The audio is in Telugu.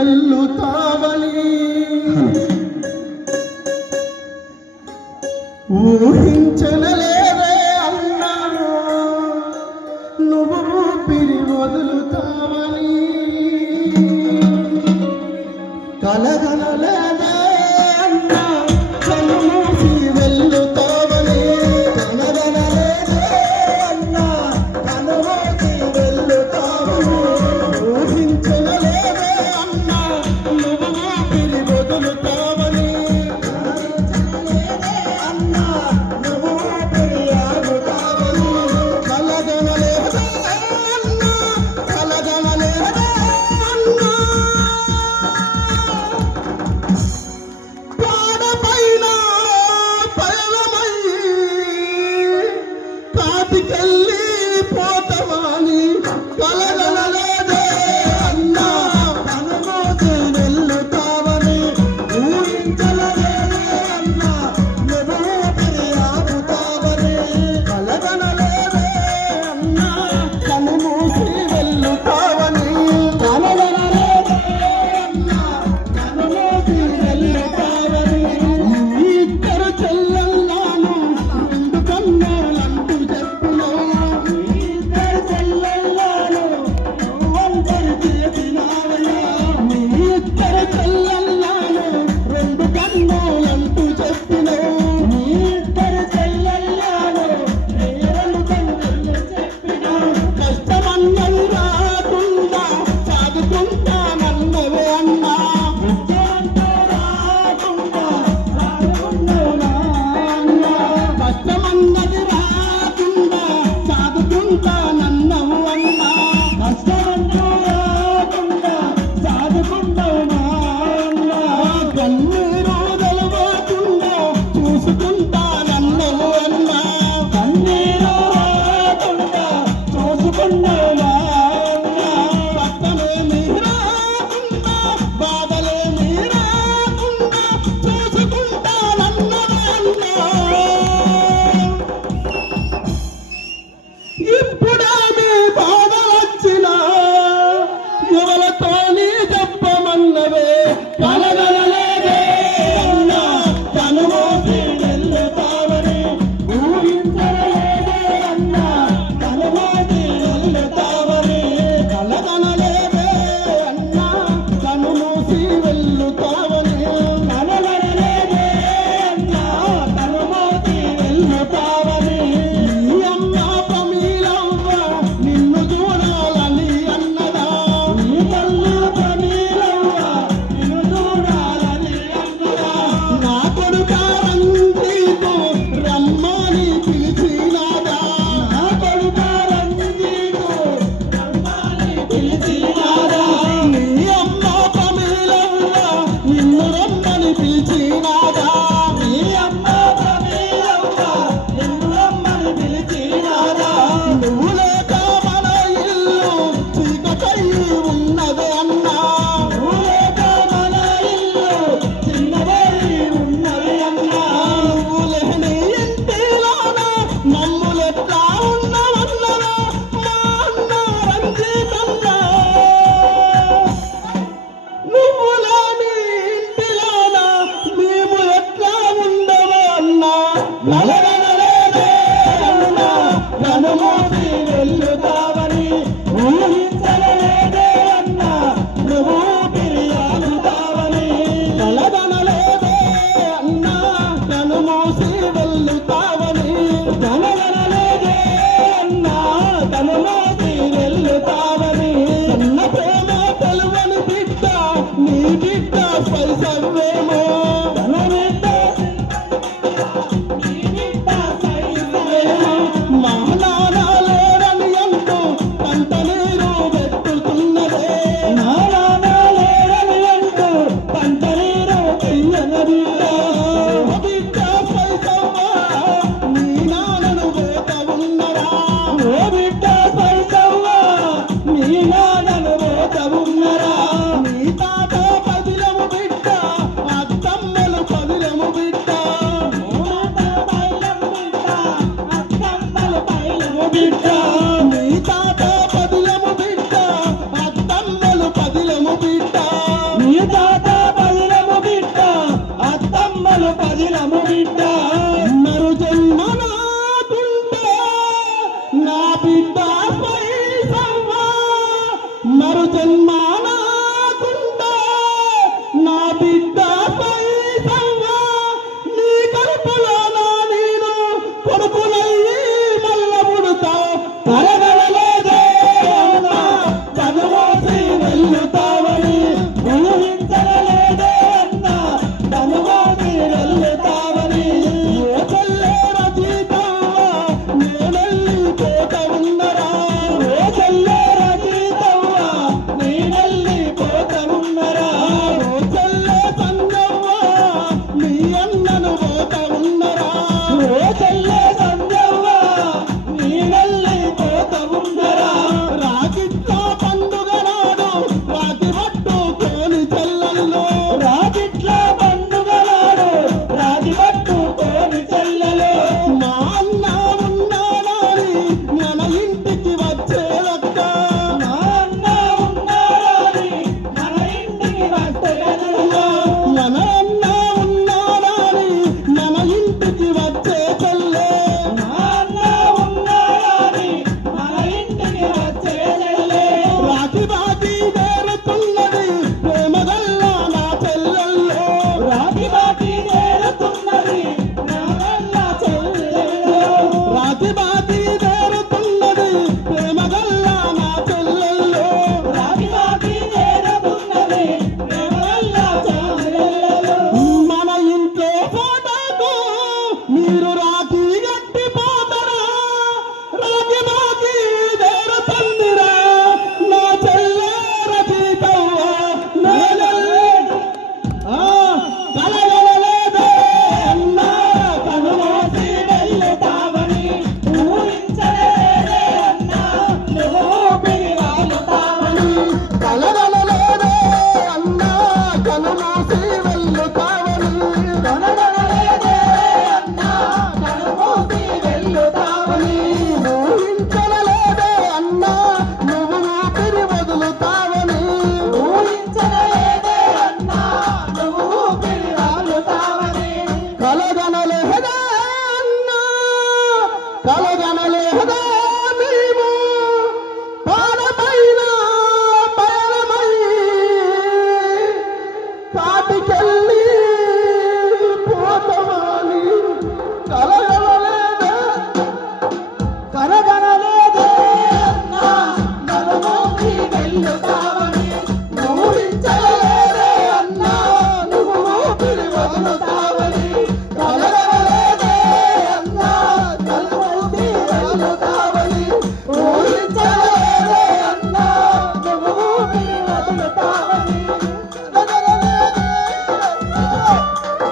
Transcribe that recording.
వెళ్ళుతావని ఊహించనలేదే అన్నా నువ్వు ఊపిరి వదులుతావని కలగనలేదే అన్నా కళ్ళు మూసి వెళ్ళుతావని కలగనలేదే అన్నా కళ్ళు మూసి వెళ్ళుతావని ఊహించనలేదే అన్నా నువ్వు ఊపిరి వదులుతావని అన్నా నువ్వు ఊపిరి ఆగుతావని కలగనలేదే అన్నా కలగనలేదే అన్నా పాడపైన పయనమయ్యి కాటికెళ్ళి పోతవాని కలగనలేదే అన్నా కనుమోసి వెళ్ళుతావని ఊహించలేదే అన్నా నువ్వు ఊపిరి ఆగుతావని కలగనలేదే అన్నా కనుమూసి వెళ్ళుతావని కలగనలేదే అన్నా కనుమూసి వెళ్ళుతావని ఇద్దరు చెల్లెళ్ళను రెండు కన్నులంటూ చెప్పినావు ఇద్దరు చెల్లెళ్ళను ఒంటరి చేసినావయ్యా నీ ఇద్దరు చెల్లెళ్ళను రెండు కన్నులంటూ చెప్పినావు నీ ఇద్దరు చెల్లెళ్ళను రెండు కన్నులు చెప్పినావు కష్టమన్నది రాకుండా సాదుకుంటానన్నవే అన్నా విజయంతో రాకుండా సాదుకున్నావునా అన్నా కష్టమన్నది రాకుండా సాదుకుంటానన్నవు అన్నా కష్టమంటూ రాకుండా సాదుకుంటావునా అన్నా కన్నీరు వదలకుండా చూసుకుంటానన్నవు అన్నా కన్నీరు రాకుండా చూసుకున్నావునా అన్నా కష్టమేమీ రాకుండా బాధలేమీ రాకుండా చూసుకుంటానన్నవే అన్నా ఇప్పుడేమీ బాధ వచ్చినా ఎవరితోని చెప్పమన్నవే కలగనలేదే అన్నా కనుమూసి వెళ్ళుతావని ఊహించలేదే అన్నా కనుమూసి వెళ్ళుతావని కలగనలేదే అన్నా కనుమూసి వెళ్ళుతావని కలగనలేదే అన్నా కనుమూసి వెళ్ళుతావని నీ అమ్మ ప్రమీలవ్వ నిన్ను చూడ బిడ్డ పైసవ్వ మరు జన్మ